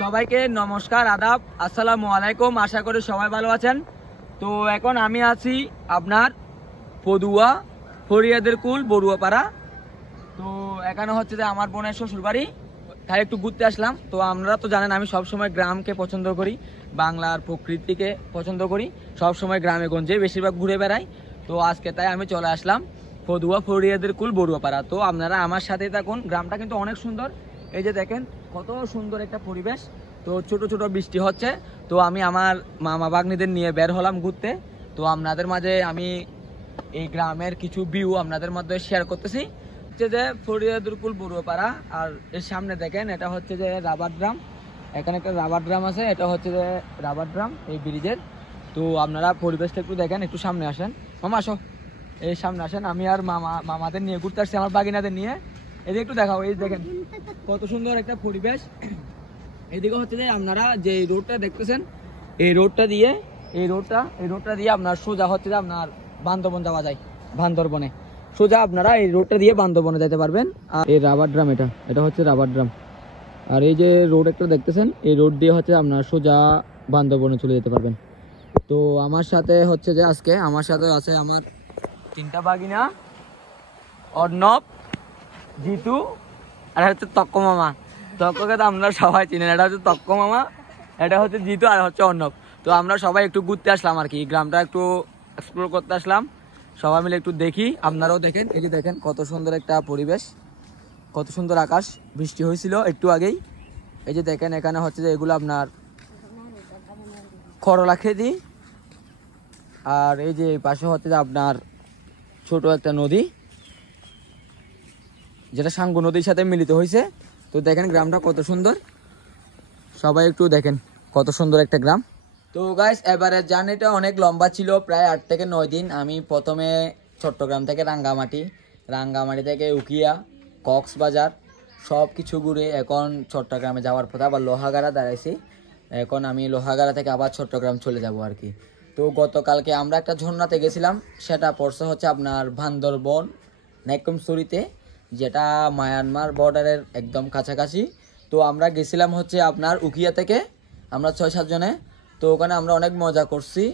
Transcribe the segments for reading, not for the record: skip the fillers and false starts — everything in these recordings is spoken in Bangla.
সবাইকে নমস্কার, আদাব, আসসালামু আলাইকুম। আশা করি সবাই ভালো আছেন। তো এখন আমি আছি আপনার পদুয়া ফরিয়াদের কুল বড়ুয়াপাড়া। তো এখানে হচ্ছে যে আমার বোনের শ্বশুর বাড়ি, তাই একটু ঘুরতে আসলাম। তো আপনারা তো জানেন আমি সবসময় গ্রামকে পছন্দ করি, বাংলার প্রকৃতিকে পছন্দ করি, সবসময় গ্রামে গঞ্জে বেশিরভাগ ঘুরে বেড়াই। তো আজকে তাই আমি চলে আসলাম পদুয়া ফরিয়াদের কুল বড়ুয়াপাড়া। তো আপনারা আমার সাথেই থাকুন। গ্রামটা কিন্তু অনেক সুন্দর। এই যে দেখেন কত সুন্দর একটা পরিবেশ। তো ছোট ছোট বৃষ্টি হচ্ছে। তো আমি আমার মামা বাগনিদের নিয়ে বের হলাম ঘুরতে। তো আপনাদের মাঝে আমি এই গ্রামের কিছু ভিউ আপনাদের মধ্যে শেয়ার করতেছি। হচ্ছে যে ফরিয়াদের কুল বড়ুয়াপাড়া, আর এর সামনে দেখেন এটা হচ্ছে যে রাবার ড্রাম। এখানে একটা রাবার ড্রাম আছে, এটা হচ্ছে যে রাবার ড্রাম এই ব্রিজের। তো আপনারা পরিবেশটা একটু দেখেন, একটু সামনে আসেন। মামা আসো, এই সামনে আসেন। আমি আর মামাদের নিয়ে ঘুরতে আসছি, আমার বাগিনাদের নিয়ে। এদিকে একটু দেখাও, এই দেখেন কত সুন্দর একটা পরিবেশ। এদিকে হচ্ছে যে আপনারা যে রোডটা দেখতেছেন, এই রোডটা দিয়ে আপনার সোজা হচ্ছে যে আপনার বান্দরবন যাওয়া যায়। বান্দরবনে সোজা আপনারা এই রোডটা দিয়ে বান্দরবনে যেতে পারবেন। আর এই রাবার ড্রাম, এটা হচ্ছে রাবার ড্রাম। আর এই যে রোড একটা দেখতেছেন, এই রোড দিয়ে হচ্ছে আপনার সোজা বান্দরবনে চলে যেতে পারবেন। তো আমার সাথে হচ্ছে যে আজকে আমার সাথে আছে আমার 3টা বাগিনা, অর্ণব, জিতু, আর হচ্ছে তক্ক মামা। তক্ককে তো আপনারা সবাই চিনেন, এটা হচ্ছে তক্ক মামা, এটা হচ্ছে জিতু, আর হচ্ছে অর্ণব। তো আমরা সবাই একটু ঘুরতে আসলাম আর কি, গ্রামটা একটু এক্সপ্লোর করতে আসলাম। সবাই মিলে একটু দেখি, আপনারাও দেখেন। এই যে দেখেন কত সুন্দর একটা পরিবেশ, কত সুন্দর আকাশ। বৃষ্টি হয়েছিল একটু আগেই। এই যে দেখেন এখানে হচ্ছে যে এগুলো আপনার করলা খেতি। আর এই যে পাশে হচ্ছে যে আপনার ছোট একটা নদী, যেটা সাঙ্গু নদীর সাথে মিলিত হয়েছে। তো দেখেন গ্রামটা কত সুন্দর, সবাই একটু দেখেন কত সুন্দর একটা গ্রাম। তো গাইস, এবারে জার্নিটা অনেক লম্বা ছিল, প্রায় 8 থেকে 9 দিন। আমি প্রথমে চট্টগ্রাম থেকে রাঙ্গামাটি থেকে উকিয়া, কক্সবাজার সব কিছু ঘুরে এখন চট্টগ্রামে যাওয়ার পথে আবার লোহাগাড়া দাঁড়াইছি। এখন আমি লোহাগাড়া থেকে আবার চট্টগ্রাম চলে যাব আর কি। তো গতকালকে আমরা একটা ঝর্ণাতে গেছিলাম, সেটা পড়ছে হচ্ছে আপনার বান্দরবন নাইক্ষ্যংছড়িতে, যেটা মায়ানমার বর্ডারের একদম কাছাকাছি। তো আমরা গেছিলাম হচ্ছে আপনার উকিয়া থেকে, আমরা 6-7 জনে। তো ওখানে আমরা অনেক মজা করছি,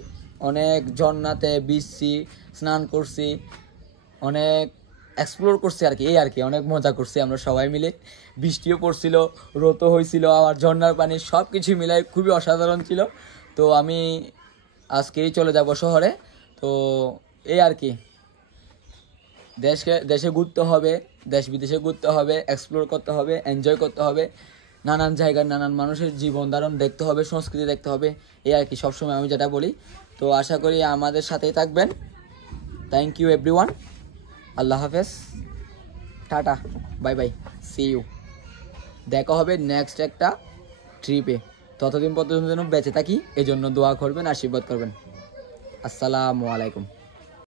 অনেক ঝর্ণাতে ভিজছি, স্নান করছি, অনেক এক্সপ্লোর করছি আর কি। এই আর কি অনেক মজা করছি আমরা সবাই মিলে। বৃষ্টিও পড়ছিল, রোদও হয়েছিল, আবার ঝর্ণার পানি সব কিছু মিলাই খুবই অসাধারণ ছিল। তো আমি আজকেই চলে যাব শহরে। তো এই আর কি, দেশে ঘুরতে হবে, দেশ বিদেশে ঘুরতে হবে, এক্সপ্লোর করতে হবে, এনজয় করতে হবে, নানান জায়গার নানান মানুষের জীবন ধারণ দেখতে হবে, সংস্কৃতি দেখতে হবে। এই আর কি সবসময় আমি যেটা বলি। তো আশা করি আমাদের সাথেই থাকবেন। Thank you everyone. আল্লাহ হাফেজ, tata, bye bye, see you. দেখা হবে নেক্সট একটা ট্রিপে। ততদিন পর্যন্ত যেন বেঁচে থাকি, এই জন্য দোয়া করবেন, আশীর্বাদ করবেন। আসসালামু আলাইকুম।